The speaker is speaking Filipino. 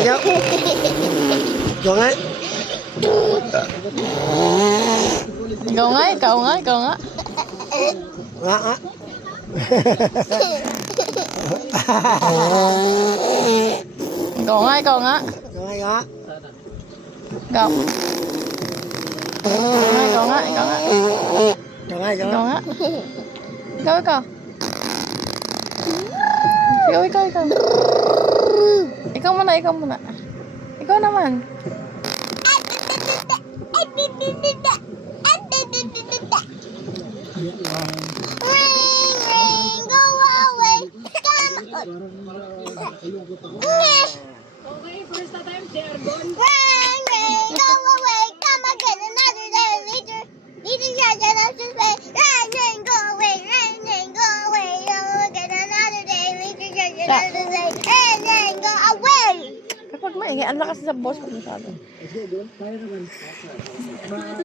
ikaw. Ikaw nga. Ikaw nga, ikaw nga, ikaw nga. Nga nga. Ikaw nga, ikaw nga. Ikaw nga, ikaw nga. Ikaw. Ikaw nga, ikaw nga. Ikaw nga, ikaw Ikaw nga. nga. Ikaw, ikaw. Ikaw, ikaw, ikaw. Ikaw muna, ikaw muna. Ikaw naman. Okay, first time, share gon. Go away, come again another day later. Leading charge and I just say, rain, go away, go away. Oh, again another day later, charge and I just say, rain, go away. Kapag maingay, ang lakas sa boss ko masyado.